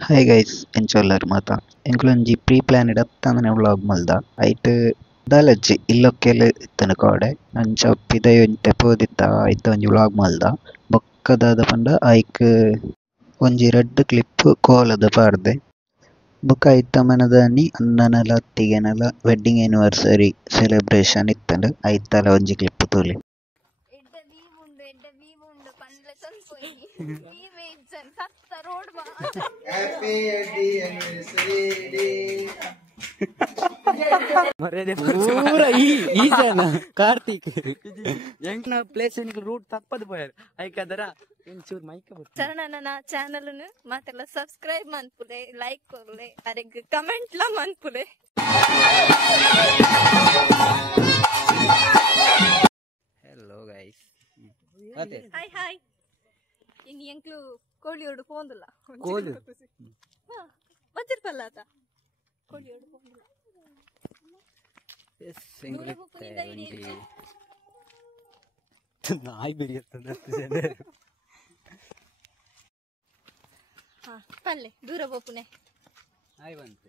Hi guys ಎಂಚೊಲ್ಲರ್ ಮಾತ ಎಂಕ್ಲೊಂಜಿ pre planned ಅತ್ತಂದನೆ vlog ಮಲ್ದ ಐಟ್ ದಾಲಜ್ಜಿ ಇಲ್ಲೊಕ್ಕೆಲ್ ಇತ್ತನ ಕೋಡೆ ಅಂಚ ಪಿದಯೊಂತೆ ಪೋದಿತ್ತ ಐತ ಒಂಜಿ ವ್ಲಾಗ್ ಮಲ್ದ ಬೊಕ್ಕ ದಾದ ಪಂಡ ಐಕ್ ಒಂಜಿ ರೆಡ್ ಕ್ಲಿಪ್ ಕೋಲದ ಪಾಡ್ದೆ ಬೊಕ ಐತ ಮನದಾನಿ ಅನ್ನನಲ ಅತ್ತಿಗೆನಲ ವೆಡ್ಡಿಂಗ್ ಆನಿವರ್ಸರಿ ಸೆಲೆಬ್ರೇಷನ್ ಇತ್ತಂಡ್ ಐತಲ ಒಂಜಿ ಕ್ಲಿಪ್ ತೂಲಿ पूरा ಈ ಜನ ಕಾರ್ತಿಕ್ ಎಂಕ್ನ ಪ್ಲೇಸ್ ರೂಟ್ ತಪ್ಪದು ಪೋಯಾರ ಐಕದರ ಒಂಚೂರು ಮೈಕ ಚರಣನ ಚಾನಲ್ ಮಾತೆಲ್ಲ ಸಬ್ಸ್ಕ್ರೈಬ್ ಮನ್ಪುಲೆ ಲೈಕ್ ಕೊರ್ಲೆ ಅರೆಗ್ ಕಮೆಂಟ್ ಲ ಮನ್ಪುಲೆ. ಹೆಲೋ ಗೈಸ್ ಹಾಯ್ ಹಾಯ್ ಇನ್ನು ಎಂಕ್ಲು ಕೋಳಿಯೋಡು ಪೋಂದುಲ್ಲ ಕೋಲು ಬಜ್ಜಿರ್ಪಲ್ಲ ಆತ ಕೋಳಿಯೋಡು ಪೋಂದುಲ್ಲ ನಾಯಿ ಬಿರಿಯತ್ತದ ಪಲ್ಲೆ ದೂರ ಬೋಪುನೆ ಆಯ್ ಬಂತು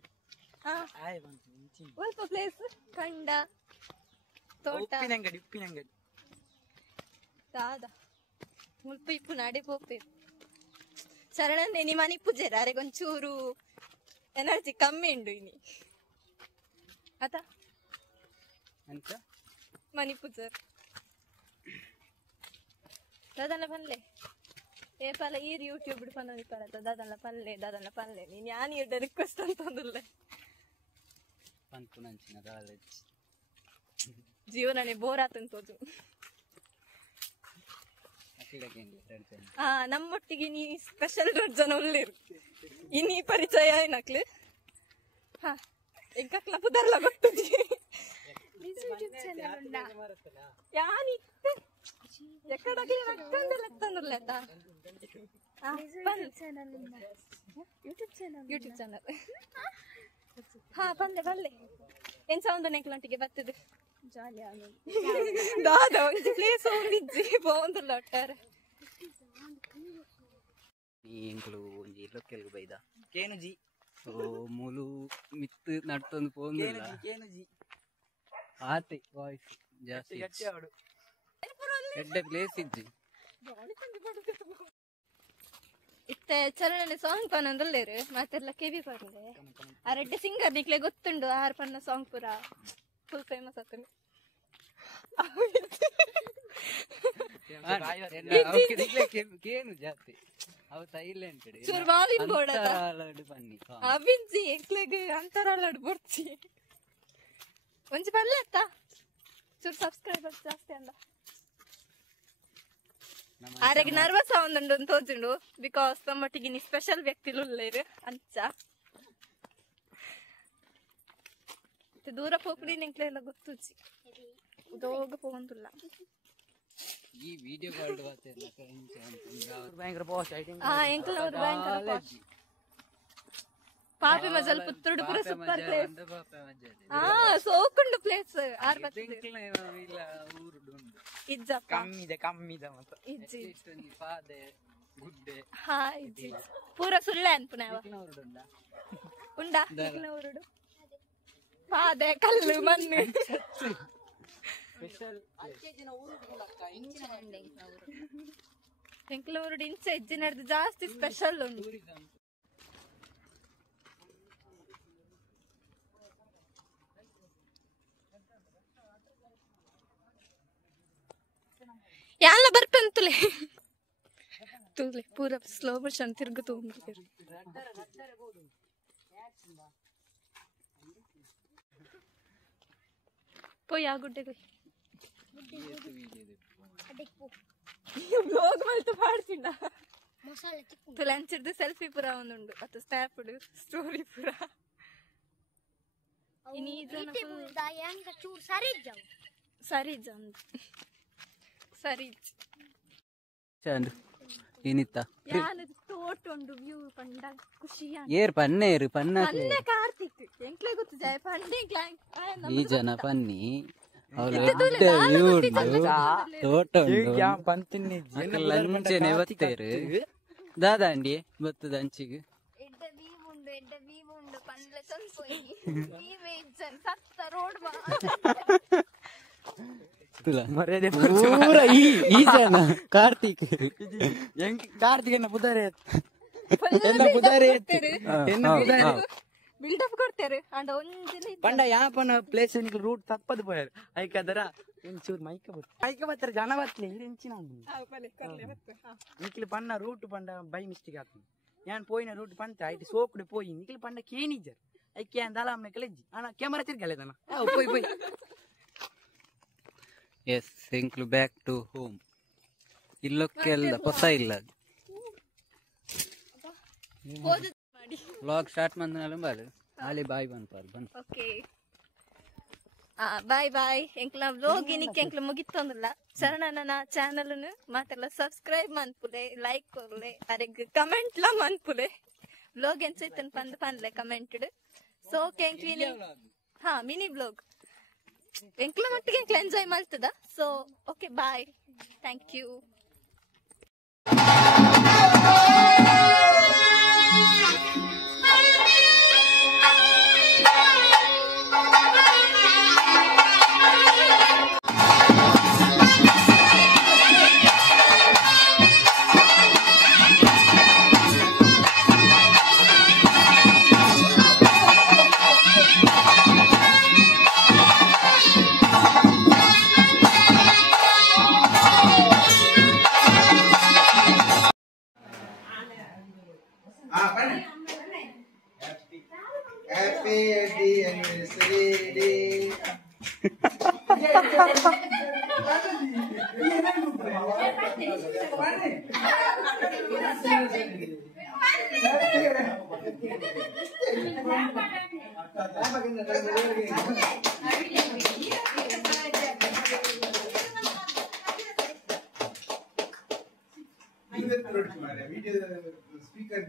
ಸ್ವಲ್ಪ ಪ್ಲೇಸ್ ಕಂಡ ತೋಟ ಉಪ್ಪಿನಂಗಡಿ ದಾದ ಮುಲ್ಪ ಇಪ್ಪು ನಾಡೆ ಪೋಪೆ ಶರಣನ್ನೇ ನಿ ಮನಿ ಪೂಜೆರ ಅರೆಗೊಂಚೂರು ಎನರ್ಜಿ ಕಮ್ಮಿ ಉಂಡು ಇನಿ ಆತ ಅಂತ ಮನಿ ಪೂಜರ್ ದಾದನ ಪಲ್ಲೆ ಏ ಪಲ್ಲ ಈರ್ ಯೂಟ್ಯೂಬ್ ಪನ್ನೋದಿ ಪರತ ದಾದನ ಪಲ್ಲೆ ನೀನ್ ಯಾನ್ ಇಡ್ಡ ರಿಕ್ವೆಸ್ಟ್ ಅಂತಂದಿಲ್ಲ ಜೀವನನೇ ಬೋರ್ ಆತಂತೋದು. ನಮ್ಮೊಟ್ಟಿಗೆ ನೀ ಸ್ಪೆಷಲ್ ಜನ ಒಳ್ಳೆರು ಇನ್ನೀ ಪರಿಚಯ ಏನಕ್ಲು ಎಂಕಕ್ಲ ಪುದರ್ಲ ಗೊತ್ತುಜಿ ಯೂಟ್ಯೂಬ್ ಚಾನಲ್ ಪಲ್ಲೆ ಪಲ್ಲೆ ಏನ್ ಸೌಂಡ್ ನೆಕ್ಲೊಂಟಿಗೆ ಬರ್ತದೆ ದಾದ ಒಂಜಿ ಪ್ಲೇಸ್ ಒಂದಿಜ್ಜಿ ಬಾಂದುಲ್ಲ ಒಟ್ಟಾರೆ ಎಂಕ್ಲು ಒಂಜಿ ಲೊಕ್ಕೆಲ್ಗು ಬೈದ ಕೇನುಜಿ ಓ ಮೂಲು ಮಿತ್ತು ನಡ್ತೊಂದು ಪೋಂದಿಲ್ಲ ಕೇನುಜಿ ಆತೆ ವಾಯ್ಸ್ ಜಾಸ್ತಿ ಎಡ್ಡೆ ಪ್ಲೇಸ್ ಇಜ್ಜಿ ಇತ್ತೆ ಚರಣನೆ ಸಾಂಗ್ ಪನ್ನೊಂದುಲ್ಲೇರು ಮಾತೆಲ್ಲ ಕೆವಿ ಪರ್ಲೆ ಆ ರೆಡ್ಡೆ ಸಿಂಗರ್ ನಿಕ್ಲೆ ಗೊತ್ತುಂಡು ಆರ್ ಪನ್ನ ಸಾಂಗ್ ಪೂರ ಫುಲ್ ಫೇಮಸ್ ಆಗ್ತಾನೆ ಕೇನು ಜಾಸ್ತಿ ಅವು ಸೈಲೆಂಟ್ ಚೂರ್ ವಾಲಿನ್ ಬೋರ್ಡ್ ಅವಿಂಜಿ ಎಕ್ಲೆಗ್ ಅಂತರಾಳಡ್ ಬೊಡ್ಚಿ ಒಂಜಿ ಪಲ್ಲೆ ಅತ್ತ ಚೂರ್ ಸಬ್ಸ್ಕ್ರೈಬರ್ಸ್ ಜಾಸ್ತಿ ಅಂದ ಆರೆಗ್ ನರ್ವಸ್ ಆವೊಂದುಂಡು ತೋಜುಂಡು ಬಿಕಾಸ್ ನಮ್ಮೊಟ್ಟಿಗೆ ನೀ ಸ್ಪೆಷಲ್ ವ್ಯಕ್ತಿಲು ಉಲ್ಲೇರು ಅಂಚ ದೂರ ಪೋಪುಡಿ ನಿಂಕ್ಲೆಲ್ಲ ಗೊತ್ತುಜಿ ದೋಗ ಪೋಂದುಲ್ಲ ಈ ವಿಡಿಯೋ ಕಾಲ್ ಭಯಂಕರ ಪಾಶ್ ಎಂಕ್ಲ ಭಯಂಕರ ಪಾಶ್ ಪಾಪಿ ಮಜಲ್ ಪುತ್ತುಡು ಪುರ ಸೂಪರ್ ಪ್ಲೇಸ್ ಸೋಕುಂಡು ಪ್ಲೇಸ್ ಆರ್ ಇಜ್ಜಪ್ಪ ಕಮ್ಮಿದ ಮತ್ತ ಇಜ್ಜಿ ಪಾದೆ ಗುಡ್ಡೆ ಇಜ್ಜಿ ಪೂರ ಸುಳ್ಳೆ ಅನ್ಪುನವ ಉಂಡಾ ಉರುಡು ಪಾದೆ ಕಲ್ಲು ಮಣ್ಣು ಎಂಕ್ಲ ಉರುಡು ಇಂಚ ಇಜ್ಜಿ ನಡೆದು ಜಾಸ್ತಿ ಸ್ಪೆಷಲ್ ಉಂಟು. ಯಾಲ ಬರ್ಪಂತುಲೆ ತೂಲೆ ಪೂರ ಸ್ಲೋ ಮೋಷನ್ ತಿರುಗುತ್ತು ಪೋಯ್ ಆ ಗುಡ್ಡೆಗೆ ಬ್ಲಾಗ್ ಮಲ್ತು ಪಾಡ್ತಿಂಡ ತುಲೆ ಅಂಚಿಡ್ದು ಸೆಲ್ಫಿ ಪೂರ ಒಂದುಂಡು ಅತ್ತು ಸ್ನ್ಯಾಪ್ಡು ಸ್ಟೋರಿ ಪೂರ ಸರಿ ಜಂದು ಸರಿ ಚಂದು ಏನಿತ್ತ ಯಾನ ತೋಟ ಉಂಡು ವ್ಯೂ ಪಂಡ ಖುಷಿ ಏರ್ ಪನ್ನೇರು ಪನ್ನ ಕಾರ್ತಿಕ್ ಎಂಕ್ಲೆ ಗೊತ್ತು ಜಯ ಪಂಡೆ ಈ ಜನ ಪನ್ನಿ ತೋಟ ಲಂಚನೆ ಬತ್ತೇರು ದಾದಾಂಡಿ ಬತ್ತದ ಅಂಚಿಗೆ ಎಡ್ಡೆ ಬೀವು ಉಂಡು ಪಂಡ್ಲೆ ತೊಂದ್ಪೋಯಿ ನೀವೇ ಇಜ್ಜನ್ ಸತ್ತ ರೋಡ್ ಮರ್ಯಾದೆ ಪೂರ ಈ ಜನ ಕಾರ್ತಿಕ್ ಕಾರ್ತಿಕ್ ಬುಧಾರೆ ಬಿಲ್ಡಪ್ ಕೊಡ್ತಾರೆ ಅಂಡ ಒಂದಿನ ಪಂಡ ಯಾಪನ ಪ್ಲೇಸ್ ರೂಟ್ ತಪ್ಪದು ಪೋಯಾರು ಐಕದರ ಒಂಚೂರು ಮೈಕ ಬರ್ತಾರೆ ಜನ ಬರ್ತಲೆ ಇಂಚಿನ ನಿಕ್ಲಿ ಪಣ್ಣ ರೂಟ್ ಪಂಡ ಬೈ ಮಿಸ್ಟೇಕ್ ಆಗ್ತದೆ ಯಾನ್ ಪೋಯಿನ ರೂಟ್ ಪಂತ ಐಟಿ ಸೋಕುಡೆ ಪೋಯಿ ನಿಕ್ಲಿ ಪಂಡ ಕೇನಿಜ್ಜರ್ ಐಕೆ ದಲಾಮ್ನೆ ಕಲೆಜ್ಜಿ ಅಣ್ಣ ಕ್ಯಾಮರಾ ತಿರ್ಗಲೆದನ ಪೋಯ್ ಪೋಯ್ ಎಸ್ ಎಂಕ್ಲು ಬ್ಯಾಕ್ ಟು ಹೋಮ್ ಇಲ್ಲೊಕ್ಕೆಲ್ಲ ಹೊಸ ಇಲ್ಲ ವ್ಲಾಗ್ ಸ್ಟಾರ್ಟ್ ಮಾಡ್ದಲ್ಲ ಬಾರು ಅಲ್ಲಿ ಬಾಯ್ ಬಂದು ಓಕೆ ಬಾಯ್ ಬಾಯ್ ಎಂಕ್ಲ ವ್ಲಾಗ್ ಏನಿಕ್ಕೆ ಎಂಕ್ಲ ಮುಗಿತ್ತೊಂದಲ್ಲ ಶರಣನ ಚಾನಲ್ ಮಾತೆಲ್ಲ ಸಬ್ಸ್ಕ್ರೈಬ್ ಮನ್ಪುಲೆ ಲೈಕ್ ಕೊರ್ಲೆ ಅರೆಗ್ ಕಮೆಂಟ್ ಲ ಮನ್ಪುಲೆ ವ್ಲಾಗ್ ಎನ್ಸೈತನ್ ಪಂದ್ಲೆ ಕಮೆಂಟ್ ಸೊ ಎಂಕ್ಲಿನಿ ಹಾ ಮಿನಿ ವ್ಲಾಗ್ ಎಂಕ್ಲ ಮಟ್ಟಿಗೆ ಎಂಕ್ಲ ಎಂಜಾಯ್ ಮಾಡ್ತದ so okay bye thank you Happy anniversary day. Video speaker